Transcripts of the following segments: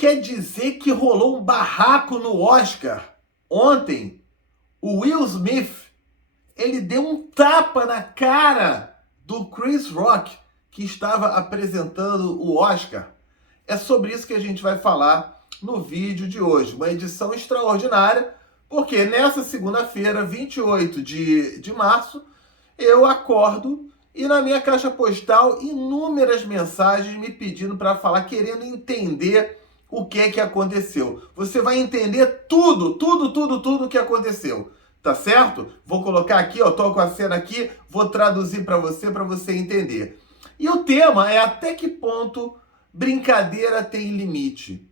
Quer dizer que rolou um barraco no Oscar ontem? O Will Smith, ele deu um tapa na cara do Chris Rock, que estava apresentando o Oscar. É sobre isso que a gente vai falar no vídeo de hoje. Uma edição extraordinária, porque nessa segunda-feira, 28 de março, eu acordo e na minha caixa postal inúmeras mensagens me pedindo para falar, querendo entender o que é que aconteceu. Você vai entender tudo o que aconteceu. Tá certo? Vou colocar aqui, ó, tô com a cena aqui, vou traduzir para você entender. E o tema é até que ponto brincadeira tem limite.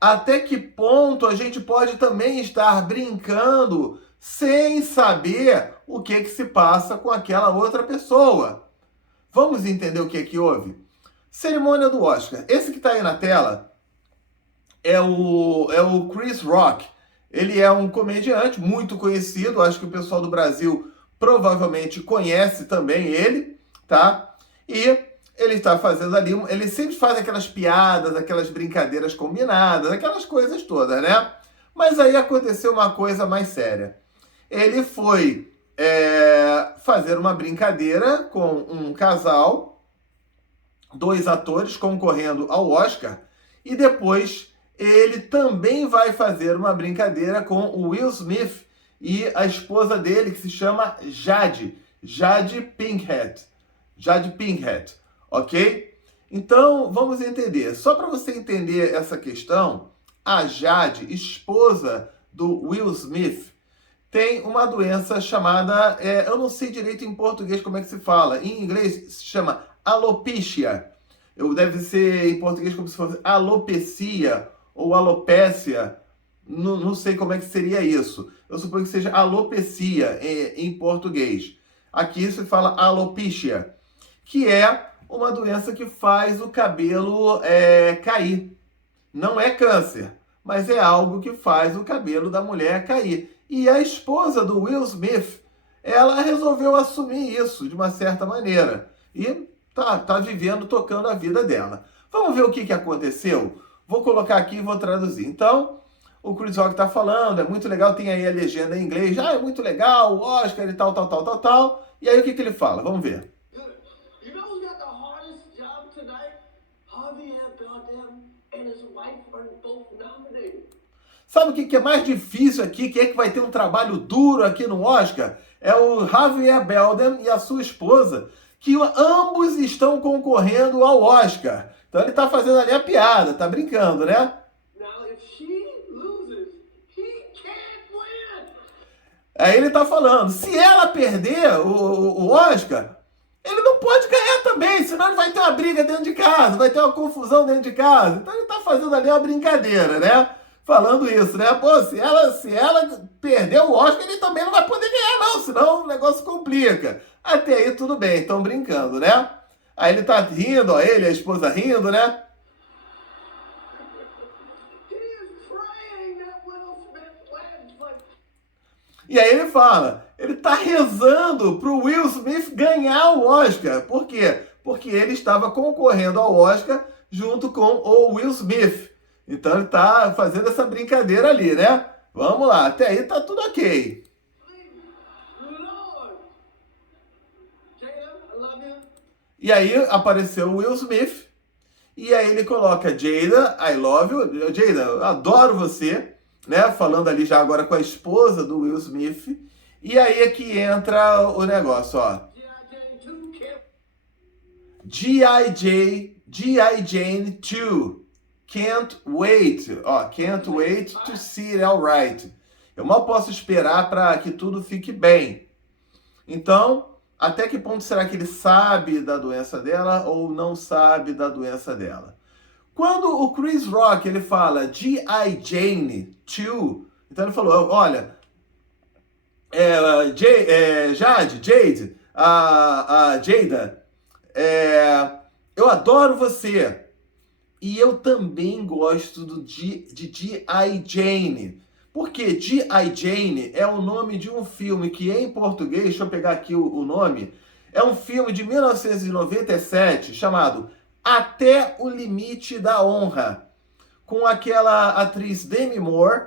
Até que ponto a gente pode também estar brincando sem saber o que se passa com aquela outra pessoa. Vamos entender o que houve? Cerimônia do Oscar. Esse que está aí na tela é o Chris Rock. Ele é um comediante muito conhecido, acho que o pessoal do Brasil provavelmente conhece também ele, tá? E ele está fazendo ali, ele sempre faz aquelas piadas, aquelas brincadeiras combinadas, aquelas coisas todas, né? Mas aí aconteceu uma coisa mais séria. Ele foi fazer uma brincadeira com um casal, dois atores concorrendo ao Oscar, e depois ele também vai fazer uma brincadeira com o Will Smith e a esposa dele, que se chama Jade Pinkett. Jade Pinkett, ok? Então, vamos entender. Só para você entender essa questão, a Jade, esposa do Will Smith, tem uma doença chamada, eu não sei direito em português como é que se fala, em inglês se chama alopecia. Deve ser em português como se fosse alopecia ou alopécia, não sei como é que seria isso. Eu suponho que seja alopecia em português. Aqui se fala alopecia, que é uma doença que faz o cabelo cair. Não é câncer, mas é algo que faz o cabelo da mulher cair. E a esposa do Will Smith, ela resolveu assumir isso de uma certa maneira. E tá vivendo, tocando a vida dela. Vamos ver o que aconteceu? Vou colocar aqui e vou traduzir. Então, o Chris Rock tá falando, é muito legal, tem aí a legenda em inglês. É muito legal, o Oscar e tal. E aí o que ele fala? Vamos ver. Sabe o que é mais difícil aqui? Quem é que vai ter um trabalho duro aqui no Oscar? É o Javier Bardem e a sua esposa, que ambos estão concorrendo ao Oscar. Então ele tá fazendo ali a piada, tá brincando, né? Aí ele tá falando, se ela perder o Oscar, ele não pode ganhar também, senão ele vai ter uma briga dentro de casa, vai ter uma confusão dentro de casa. Então ele tá fazendo ali uma brincadeira, né? Falando isso, né? Pô, se ela perder o Oscar, ele também não vai poder ganhar, não, senão o negócio complica. Até aí tudo bem, estão brincando, né? Aí ele tá rindo, ó, ele e a esposa rindo, né? E aí ele fala, ele tá rezando pro Will Smith ganhar o Oscar. Por quê? Porque ele estava concorrendo ao Oscar junto com o Will Smith. Então ele tá fazendo essa brincadeira ali, né? Vamos lá, até aí tá tudo ok. E aí apareceu o Will Smith, e aí ele coloca, Jada, I love you, Jada, eu adoro você, né? Falando ali já agora com a esposa do Will Smith. E aí é que entra o negócio, ó. G.I. Jane 2. Can't wait. Ó, can't wait to see it all right. Eu mal posso esperar para que tudo fique bem. Então, até que ponto será que ele sabe da doença dela ou não sabe da doença dela? Quando o Chris Rock ele fala G.I. Jane 2, então ele falou, olha, Jade, Jada, eu adoro você. E eu também gosto de G.I. Jane. Porque G.I. Jane é o nome de um filme que em português, deixa eu pegar aqui o nome, é um filme de 1997 chamado Até o Limite da Honra, com aquela atriz Demi Moore,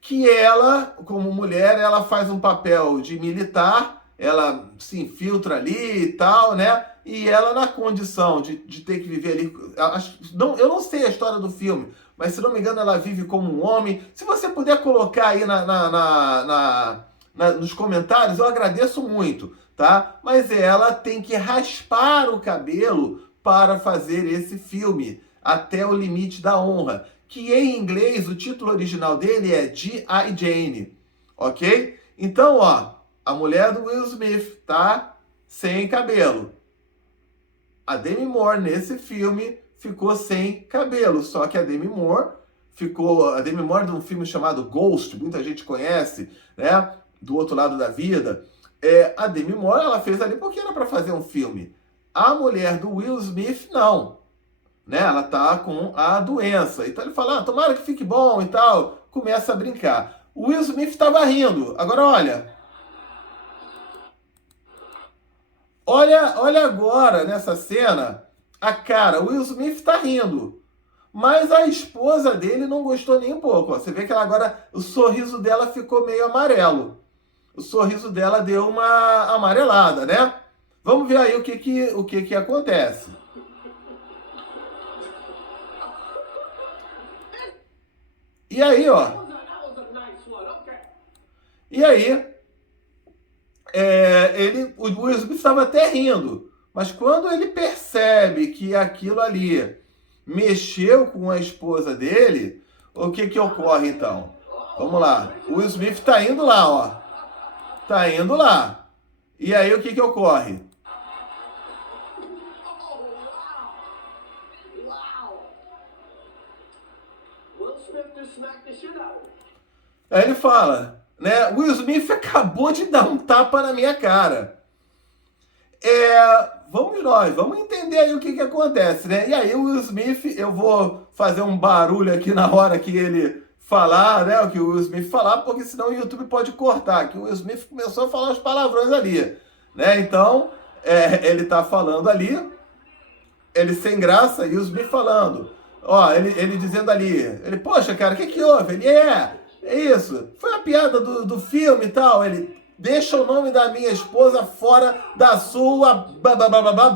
que ela, como mulher, ela faz um papel de militar, ela se infiltra ali e tal, né? E ela na condição de ter que viver ali... Não, eu não sei a história do filme, mas se não me engano ela vive como um homem. Se você puder colocar aí nos comentários, eu agradeço muito, tá? Mas ela tem que raspar o cabelo para fazer esse filme, Até o Limite da Honra, que em inglês o título original dele é G.I. Jane, ok? Então, ó, a mulher do Will Smith tá sem cabelo. A Demi Moore nesse filme ficou sem cabelo, só que a Demi Moore de um filme chamado Ghost, muita gente conhece, né? Do Outro Lado da Vida. A Demi Moore, ela fez ali porque era para fazer um filme. A mulher do Will Smith, não. Né? Ela tá com a doença. Então ele fala, tomara que fique bom e tal. Começa a brincar. O Will Smith estava rindo. Agora olha. Olha agora nessa cena a cara. O Will Smith tá rindo. Mas a esposa dele não gostou nem um pouco. Ó. Você vê que ela agora, o sorriso dela ficou meio amarelo. O sorriso dela deu uma amarelada, né? Vamos ver aí o que acontece. E aí, ó. E aí, o Will Smith estava até rindo. Mas quando ele percebe que aquilo ali mexeu com a esposa dele, o que ocorre então? Vamos lá. O Will Smith tá indo lá, ó. Tá indo lá. E aí o que ocorre? Aí ele fala, né? Will Smith acabou de dar um tapa na minha cara. Vamos entender aí o que acontece, né? E aí o Will Smith, eu vou fazer um barulho aqui na hora que ele falar, né? O que o Will Smith falar, porque senão o YouTube pode cortar, que o Will Smith começou a falar os palavrões ali, né? Então, ele tá falando ali, ele sem graça, e o Will Smith falando, ó, ele dizendo ali, poxa, cara, o que houve? Ele, é isso, foi a piada do filme e tal, ele... Deixa o nome da minha esposa fora da sua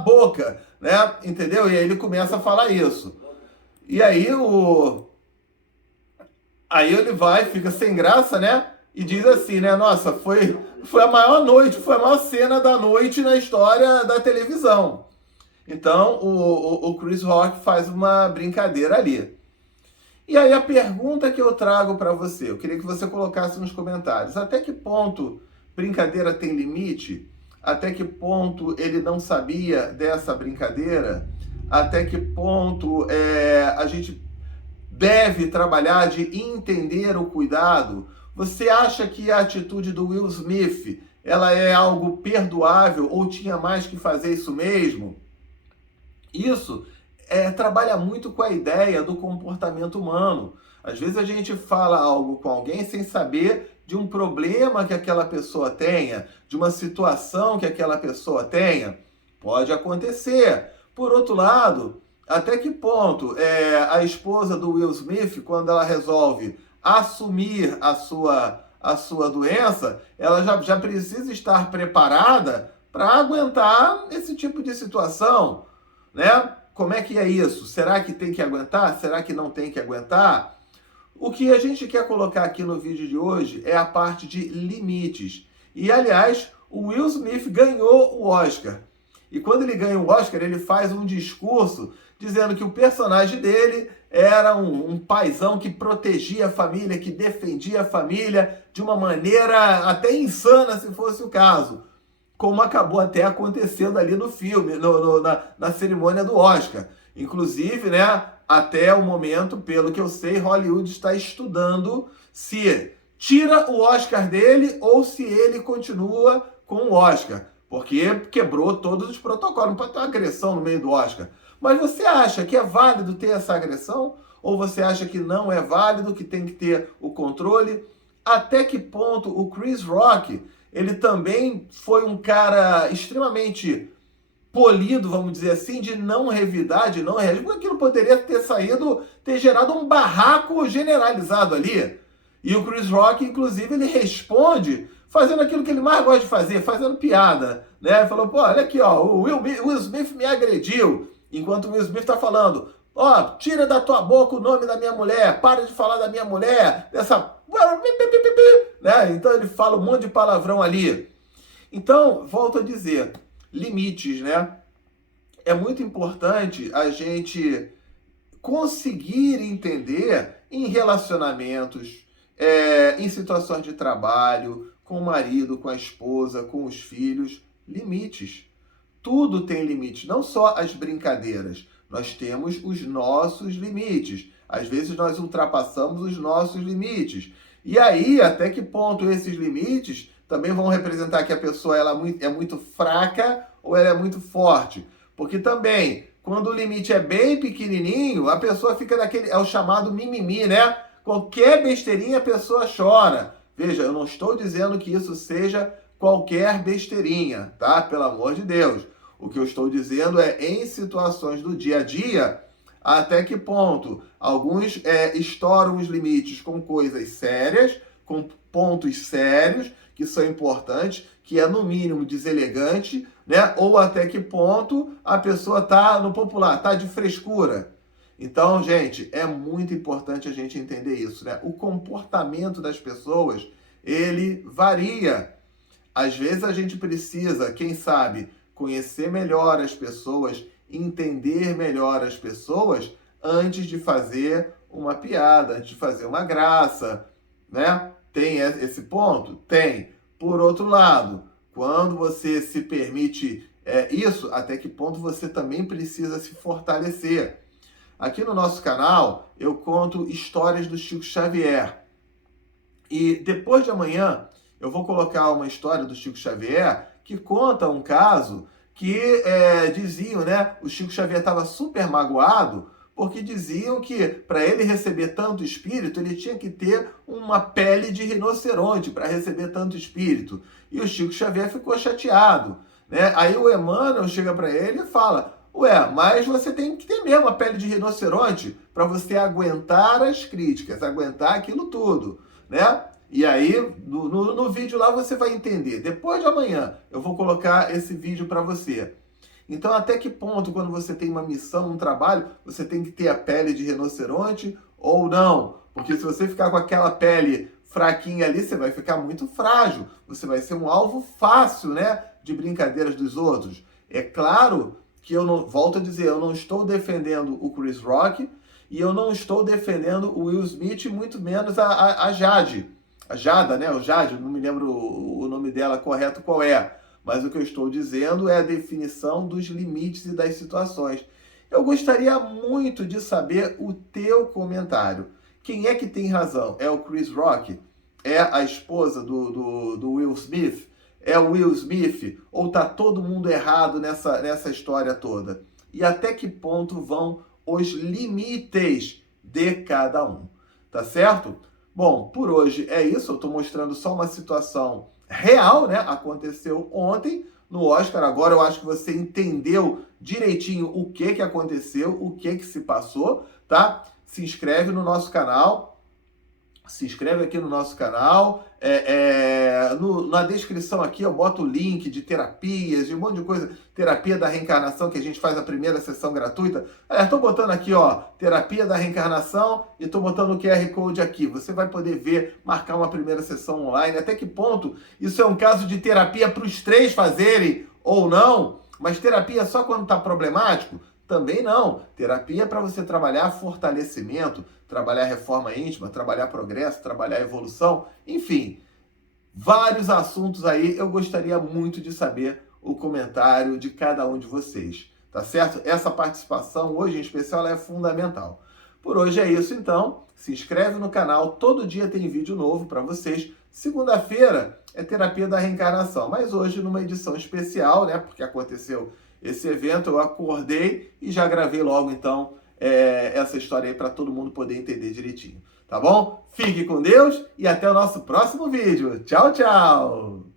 boca, né? Entendeu? E aí ele começa a falar isso. E aí ele vai, fica sem graça, né? E diz assim, né? Nossa, foi a maior noite, foi a maior cena da noite na história da televisão. Então, o Chris Rock faz uma brincadeira ali. E aí a pergunta que eu trago para você, eu queria que você colocasse nos comentários. Até que ponto brincadeira tem limite? Até que ponto ele não sabia dessa brincadeira? Até que ponto a gente deve trabalhar de entender o cuidado? Você acha que a atitude do Will Smith ela é algo perdoável ou tinha mais que fazer isso mesmo? Isso trabalha muito com a ideia do comportamento humano. Às vezes a gente fala algo com alguém sem saber de um problema que aquela pessoa tenha, de uma situação que aquela pessoa tenha. Pode acontecer. Por outro lado, até que ponto a esposa do Will Smith, quando ela resolve assumir a sua doença, ela já precisa estar preparada para aguentar esse tipo de situação, né? Como é que é isso? Será que tem que aguentar? Será que não tem que aguentar? O que a gente quer colocar aqui no vídeo de hoje é a parte de limites. E, aliás, o Will Smith ganhou o Oscar. E quando ele ganha o Oscar, ele faz um discurso dizendo que o personagem dele era um paizão que protegia a família, que defendia a família de uma maneira até insana, se fosse o caso. Como acabou até acontecendo ali no filme, na cerimônia do Oscar. Inclusive, né, até o momento, pelo que eu sei, Hollywood está estudando se tira o Oscar dele ou se ele continua com o Oscar. Porque quebrou todos os protocolos, não pode ter uma agressão no meio do Oscar. Mas você acha que é válido ter essa agressão? Ou você acha que não é válido, que tem que ter o controle? Até que ponto o Chris Rock, ele também foi um cara extremamente polido, vamos dizer assim, de não revidar, de não reagir, porque aquilo poderia ter gerado um barraco generalizado ali. E o Chris Rock, inclusive, ele responde fazendo aquilo que ele mais gosta de fazer, fazendo piada, né? Falou, pô, olha aqui, ó, o Will Smith me agrediu, enquanto o Will Smith tá falando, ó, tira da tua boca o nome da minha mulher, para de falar da minha mulher, dessa... né? Então ele fala um monte de palavrão ali. Então, volto a dizer, limites, né? É muito importante a gente conseguir entender em relacionamentos, em situações de trabalho, com o marido, com a esposa, com os filhos, limites. Tudo tem limite, não só as brincadeiras. Nós temos os nossos limites. Às vezes nós ultrapassamos os nossos limites. E aí, até que ponto esses limites também vão representar que a pessoa é muito fraca ou ela é muito forte? Porque também, quando o limite é bem pequenininho, a pessoa fica naquele, é o chamado mimimi, né? Qualquer besteirinha a pessoa chora. Veja, eu não estou dizendo que isso seja qualquer besteirinha, tá? Pelo amor de Deus. O que eu estou dizendo é em situações do dia a dia, até que ponto alguns estouram os limites com coisas sérias, com pontos sérios, que são importantes, que é no mínimo deselegante, né? Ou até que ponto a pessoa tá no popular, tá de frescura. Então, gente, é muito importante a gente entender isso, né? O comportamento das pessoas, ele varia. Às vezes a gente precisa, quem sabe, conhecer melhor as pessoas, entender melhor as pessoas antes de fazer uma piada, antes de fazer uma graça, né? Tem esse ponto? Tem. Por outro lado, quando você se permite isso, até que ponto você também precisa se fortalecer? Aqui no nosso canal, eu conto histórias do Chico Xavier. E depois de amanhã, eu vou colocar uma história do Chico Xavier que conta um caso que diziam, né? O Chico Xavier estava super magoado porque diziam que para ele receber tanto espírito, ele tinha que ter uma pele de rinoceronte para receber tanto espírito. E o Chico Xavier ficou chateado, né? Aí o Emmanuel chega para ele e fala, ué, mas você tem que ter mesmo a pele de rinoceronte para você aguentar as críticas, aguentar aquilo tudo, né? E aí, no vídeo lá você vai entender. Depois de amanhã, eu vou colocar esse vídeo para você. Então, até que ponto, quando você tem uma missão, um trabalho, você tem que ter a pele de rinoceronte ou não? Porque se você ficar com aquela pele fraquinha ali, você vai ficar muito frágil. Você vai ser um alvo fácil, né, de brincadeiras dos outros. É claro que eu não, volto a dizer, eu não estou defendendo o Chris Rock e eu não estou defendendo o Will Smith, muito menos a Jade. A Jada, né? O Jade, não me lembro o nome dela correto qual é. Mas o que eu estou dizendo é a definição dos limites e das situações. Eu gostaria muito de saber o teu comentário. Quem é que tem razão? É o Chris Rock? É a esposa do Will Smith? É o Will Smith? Ou tá todo mundo errado nessa história toda? E até que ponto vão os limites de cada um? Tá certo? Bom, por hoje é isso. Eu estou mostrando só uma situação real, né? Aconteceu ontem no Oscar. Agora eu acho que você entendeu direitinho o que aconteceu, o que se passou, tá? Se inscreve no nosso canal. Se inscreve aqui no nosso canal. Na descrição aqui eu boto o link de terapias, de um monte de coisa. Terapia da reencarnação, que a gente faz a primeira sessão gratuita. Estou botando aqui, ó, terapia da reencarnação e estou botando o QR Code aqui. Você vai poder ver, marcar uma primeira sessão online. Até que ponto isso é um caso de terapia para os três fazerem ou não? Mas terapia só quando está problemático? Também não. Terapia é para você trabalhar fortalecimento, trabalhar reforma íntima, trabalhar progresso, trabalhar evolução, enfim, vários assuntos aí. Eu gostaria muito de saber o comentário de cada um de vocês, tá certo? Essa participação hoje em especial é fundamental. Por hoje é isso então. Se inscreve no canal, todo dia tem vídeo novo para vocês. Segunda-feira é terapia da reencarnação, mas hoje numa edição especial, né? Porque aconteceu esse evento, eu acordei e já gravei logo então essa história aí para todo mundo poder entender direitinho, tá bom? Fique com Deus e até o nosso próximo vídeo. Tchau, tchau!